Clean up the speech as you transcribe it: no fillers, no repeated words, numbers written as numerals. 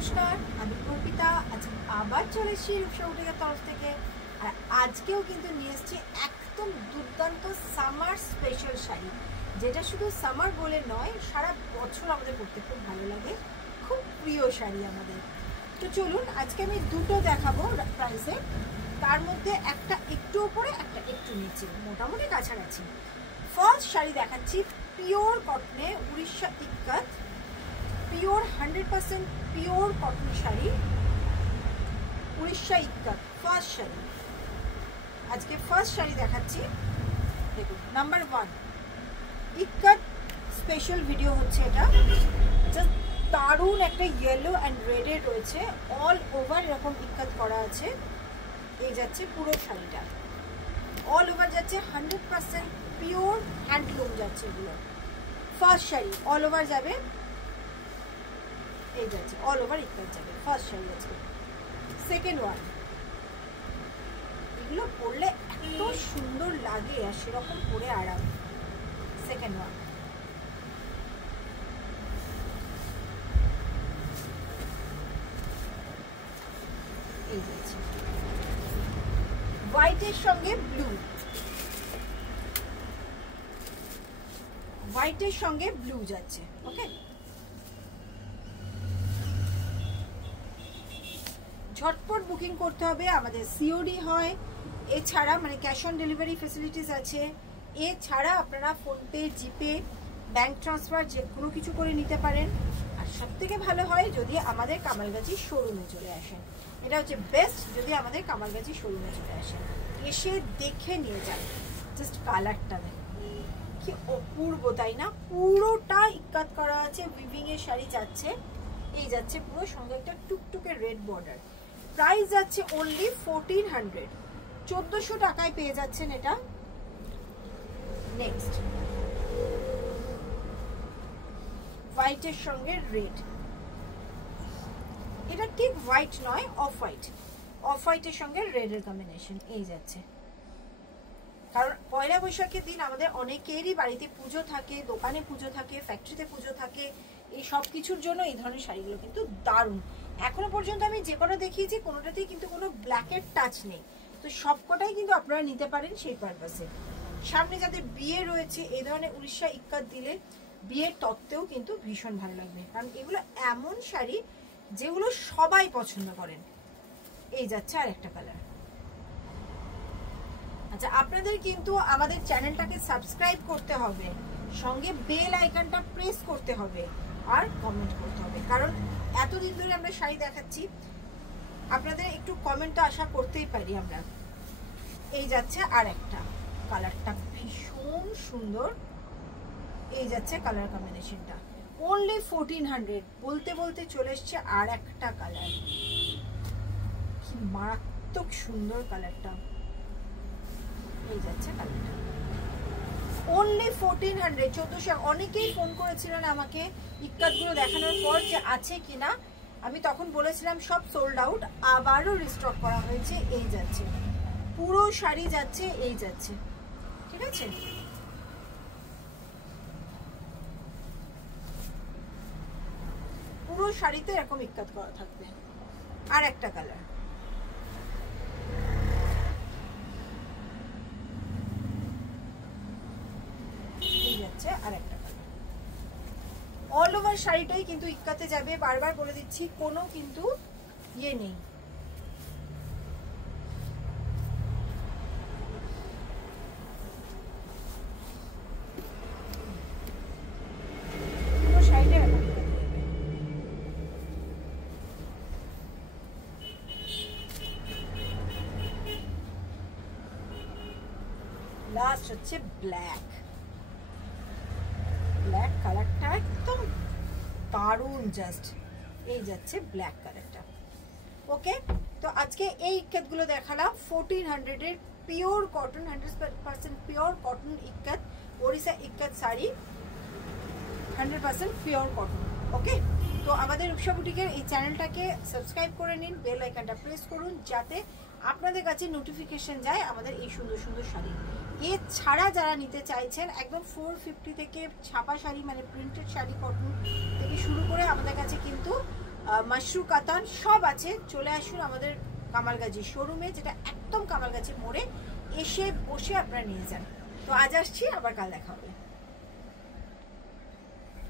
নমস্কার, আমি অর্পিতা। আজকে আবার চলে এসেছি রূপসা বুটিকের তরফ থেকে। আর আজকেও কিন্তু নিয়ে এসেছি একদম দুর্দান্ত সামার স্পেশাল শাড়ি, যেটা শুধু সামার বলে নয়, সারা বছর আমাদের পরতে খুব ভালো লাগে, খুব প্রিয় শাড়ি আমাদের। তো চলুন, আজকে আমি দুটো দেখাবো প্রাইসে, তার মধ্যে একটা একটু উপরে একটা একটু নিচে, মোটামুটি কাছাকাছি। ফার্স্ট শাড়ি দেখাচ্ছি পিওর কটনে, Orissa ikat, pure 100% pure cotton sari, Orissa ikat. First sari, আজকে ফার্স্ট শাড়ি দেখাচ্ছি। দেখুন, নাম্বার 1 ইক্কাত স্পেশাল ভিডিও হচ্ছে এটা। জাস্ট দারুণ একটা ইয়েলো অ্যান্ড রেডের রয়েছে, অল ওভার এরকম ইক্কাত করা আছে। এই যাচ্ছে পুরো শাড়িটা, অল ওভার যাচ্ছে 100% পিওর হ্যান্ডলুম যাচ্ছে এগুলো। ফার্স্ট শাড়ি অল ওভার যাবে, এই যাচ্ছে অল ওভার ইক্কাত যাবে। ফার্স্ট শাড়ি আছে। সেকেন্ড ওয়ান, এগুলো পরলে এত সুন্দর লাগে আর সেরকম পরে আরাম। সেকেন্ড ওয়ান, এই যাচ্ছে হোয়াইটের সঙ্গে ব্লু, হোয়াইটের সঙ্গে ব্লু যাচ্ছে। ওকে, ঝটপট বুকিং করতে হবে, আমাদের সিওডি হয়, এছাড়া মানে ক্যাশ অন ডেলিভারি ফেসিলিটিস আছে। এছাড়া আপনারা ফোনপে, জিপে, ব্যাংক ট্রান্সফার যে কোনো কিছু করে নিতে পারেন। আর সব থেকে ভালো হয় যদি আমাদের কামালগাছি শোরুমে চলে আসেন, এটা হচ্ছে বেস্ট। যদি আমাদের কামালগাছি শোরুমে চলে আসেন, এসে দেখে নিয়ে যান। জাস্ট কালারটা দেখুন কি অপূর্ব, তাই না? পুরোটা ইক্কাত করা আছে, উইভিং এর শাড়ি যাচ্ছে। এই যাচ্ছে পুরো, সঙ্গে একটা টুকটুকে রেড বর্ডার। প্রাইস যাচ্ছে অনলি 1400, 1400 টাকায় পেয়ে যাচ্ছেন এটা। নেক্সট, হোয়াইটের সঙ্গে রেড, এটা ঠিক হোয়াইট নয়, অফ হোয়াইট, অফ হোয়াইটের সঙ্গে রেডের কম্বিনেশন। এই যাচ্ছে, কারণ পয়লা বৈশাখের দিন আমাদের অনেকেরই বাড়িতে পুজো থাকে, দোকানে পুজো থাকে, ফ্যাক্টরিতে পুজো থাকে। এই সব কিছুর জন্য এই ধরনের শাড়িগুলো কিন্তু দারুণ। এখনো পর্যন্ত আমি যে কোনো দেখিয়েছি, কোনোটাতেই কিন্তু কোনো ব্ল্যাকের টাচ নেই। তো সবকটাই কিন্তু আপনারা নিতে পারেন সেই পারপাসে। সামনে যাদের বিয়ে রয়েছে, এই ধরনের উড়িষ্যা ইক্কাত দিলে বিয়ের তত্ত্বেও কিন্তু ভীষণ ভালো লাগবে, কারণ এগুলো এমন শাড়ি যেগুলো সবাই পছন্দ করেন। এই যাচ্ছে আর একটা কালার। আচ্ছা, আপনাদের কিন্তু আমাদের চ্যানেলটাকে সাবস্ক্রাইব করতে হবে, সঙ্গে বেল আইকনটা প্রেস করতে হবে, আর কমেন্ট করতে হবে, কারণ এতদিন ধরে আমরা শাড়ি দেখাচ্ছি, আপনাদের একটু কমেন্টটা আশা করতেই পারি আমরা। এই যাচ্ছে আর একটা, কালারটা ভীষণ সুন্দর। এই যাচ্ছে কালার কম্বিনেশনটা, অনলি 1400। বলতে বলতে চলে এসছে আর একটা কালার, কি মারাত্মক সুন্দর কালারটা। এই যাচ্ছে কালারটা, অনলি 1400, 1400। অনেকেই ফোন করেছিলেন আমাকে ইক্কাতগুলো দেখানোর পর যে আছে কিনা, আমি তখন বলেছিলাম সব সোল্ড আউট, আবারও রিস্টক করা হয়েছে। এই যাচ্ছে পুরো শাড়ি যাচ্ছে, এই যাচ্ছে, ঠিক আছে? পুরো শাড়িতে এরকম ইক্কাত করা থাকবে। আর একটা কালার, আর একটা কালার। অল ওভার শাড়িটাই কিন্তু ইক্কাতে যাবে, বারবার বলে দিচ্ছি, কোনো কিন্তু ইয়ে নেই। পুরো শাড়িটা এরকম ইক্কাতে যাবে। লাস্ট হচ্ছে ব্ল্যাক, ব্ল্যাক কালারটা একদম দারুণ, জাস্ট। এই যাচ্ছে ব্ল্যাক কালারটা। ওকে, তো আজকে এই ইক্কাতগুলো দেখালাম 1400 এর pure cotton, 100% pure cotton ikat, Odisha ikat sari, 100% pure cotton. Okay, তো আমাদের রূপসা বুটিকের এই চ্যানেলটাকে সাবস্ক্রাইব করে নিন, বেল আইকনটা প্রেস করুন, যাতে আপনাদের কাছে নোটিফিকেশন যায় আমাদের এই সুন্দর সুন্দর শাড়ি। এছাড়া যারা নিতে চাইছেন একদম 450 থেকে ছাপা শাড়ি, মানে প্রিন্টেড শাড়ি, কটন থেকে শুরু করে আমাদের কাছে কিন্তু মাশরু কাতান সব আছে। চলে আসুন আমাদের কামালগাছি শোরুমে, যেটা একদম কামালগাছি মোড়ে, এসে বসে আপনারা নিয়ে যান। তো আজ আসছি, আবার কাল দেখা হবে।